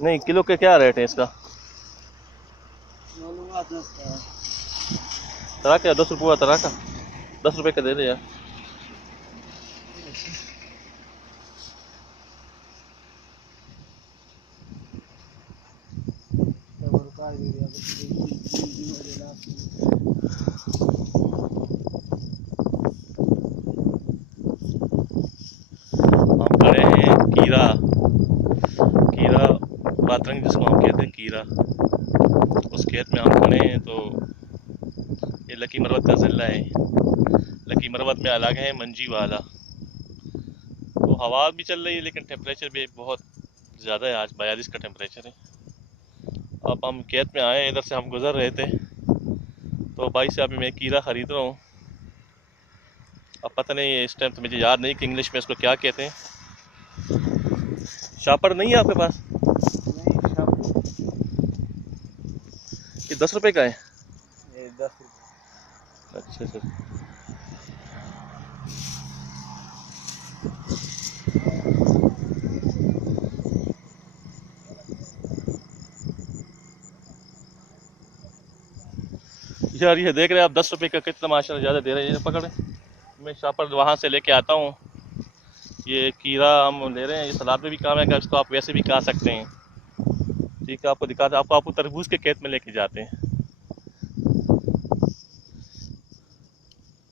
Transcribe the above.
नहीं, किलो के क्या रेट है इसका? तरह का 10 रुपये तरह का, 10 रुपये का दे दे यार। हम खड़े हैं कीरा, कीरा बातरंग जिसको हम कहते हैं कीरा, उस खेत में हम खड़े हैं। तो ये लकी मरवत का ज़िला है। लकी मरवत में अलग है मंजी वाला। तो हवा भी चल रही है लेकिन टेम्परेचर भी बहुत ज़्यादा है, आज 42 का टेम्परेचर है। अब हम खेत में आए, इधर से हम गुज़र रहे थे तो भाई से अभी मैं कीरा ख़रीद रहा हूँ। अब पता नहीं इस टाइम तो मुझे याद नहीं कि इंग्लिश में इसको क्या कहते हैं। शापर नहीं है आपके पास? ये 10 रुपये का है? ये 10 रुपये। अच्छा अच्छा। यार ये देख रहे हैं आप, 10 रुपये का कितना माशाल्लाह ज़्यादा दे रहे हैं। ये पकड़े, मैं शापर वहाँ से लेके आता हूँ। ये कीड़ा हम ले रहे हैं, ये सलाद में भी काम आएगा, इसको आप वैसे भी खा सकते हैं। ठीक है, आपको दिखाते, आपको तरबूज के खेत में लेके जाते हैं।